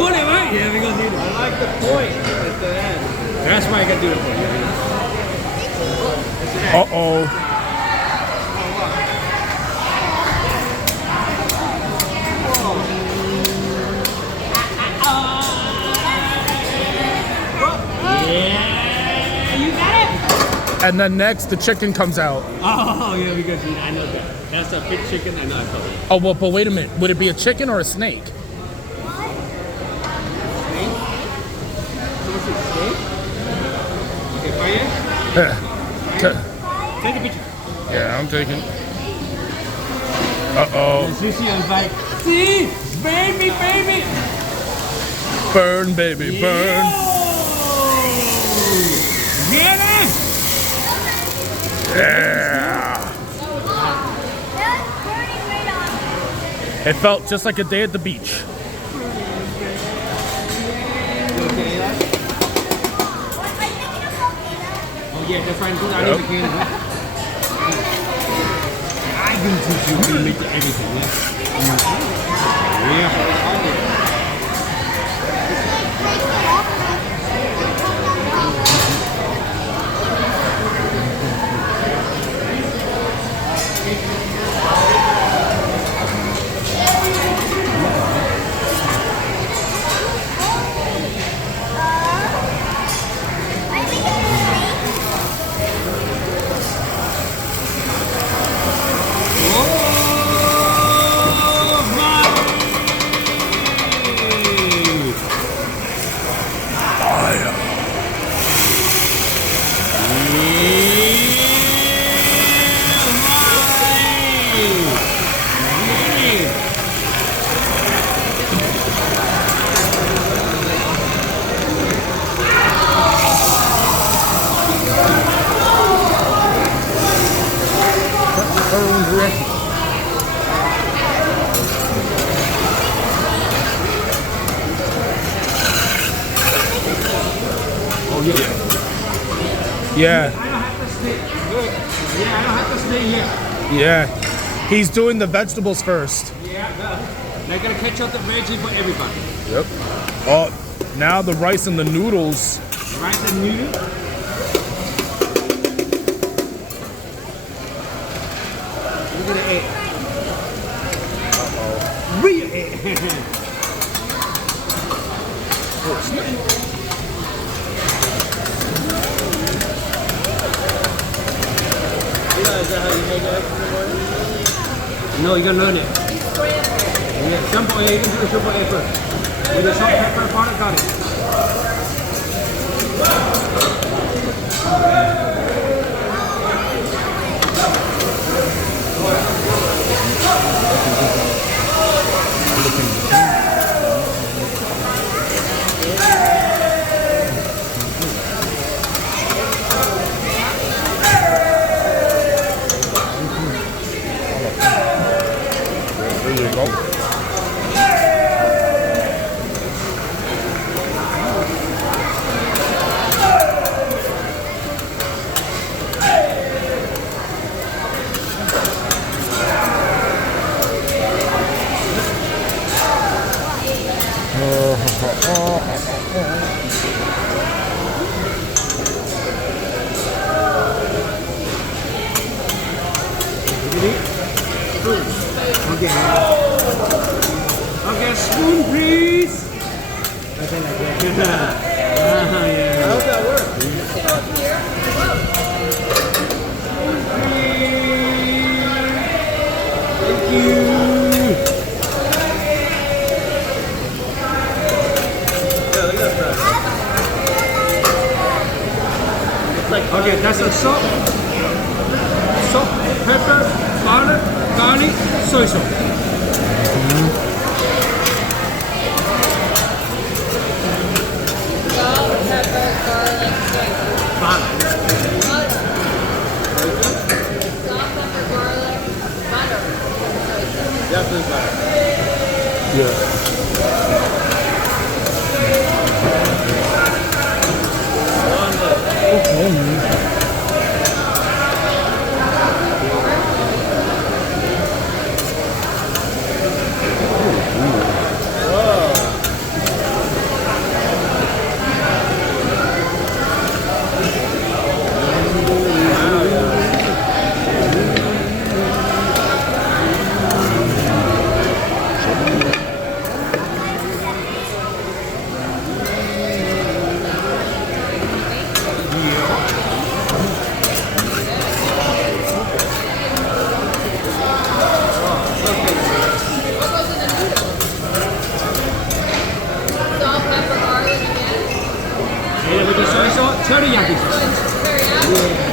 put it, right? Yeah, we're gonna do that. I like the point at the end. That's why I gotta do it for you. Uh-oh. Yeah, you got it. And then next, the chicken comes out. Oh, yeah, because I know that. That's a big chicken. I know I told you. Oh, well, but wait a minute. Would it be a chicken or a snake? Okay, fire. Take a picture. Yeah, I'm taking. Uh-oh. Sushi on fire. See? Baby, baby. Burn, baby, burn. Get it? Yeah. It felt just like a day at the beach. Oh, yeah, that's right. I need to clean it. I can teach you how to make everything, yeah? Yeah. Yeah. I don't have to stay. Yeah, I don't have to stay here. Yeah. He's doing the vegetables first. Yeah, they're gonna catch up the veggies for everybody. Yep. Oh, now the rice and the noodles. Rice and noodles. Look at the egg. Uh-oh. Real egg. Oh, snap. Is that how you make it? No, you're gonna learn it. Yeah, simple egg. You can do the simple egg first. With the salt, pepper, powder, garlic. There you go. Okay. Okay, spoon, please. Okay, like that. Yeah. How does that work? Thank you. Yeah, look at that. It's like Okay, that's a salt, pepper, garlic, soy sauce. Salt, pepper, garlic, soy sauce. Butter. Salt, pepper, garlic, butter, soy sauce. definitely better. Yeah. teriyaki. Teriyaki.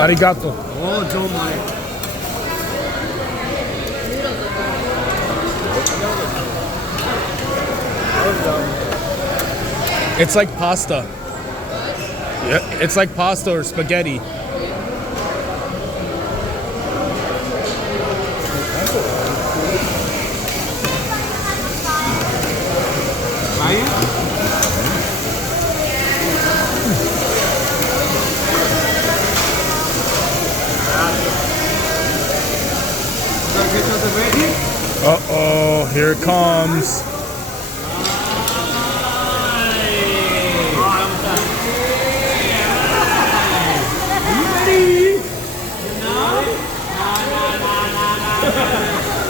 Arigato. Oh, don't mind. It's like pasta. Yeah, it's like pasta or spaghetti. Vaya. Get the ready? Uh-oh, here it comes.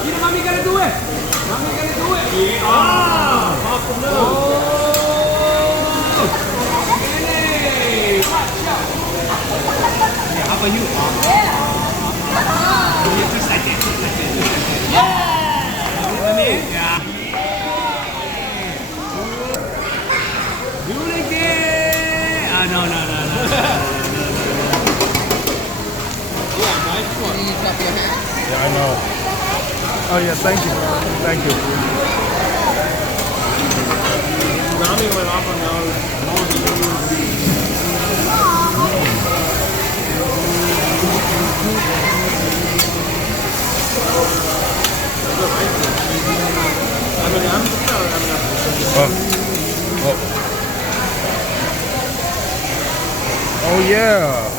You know, mommy gotta do it. Mommy gotta do it. Yeah. Oh, off the nose. Hey. Yeah, how about you? Yeah. Just like that. Just like that. Yeah. Let me in. Yeah. Do it again. Oh, no. Yeah, nice one. Yeah, I know. Oh yeah, thank you. Thank you. Nami went off on those. Oh yeah.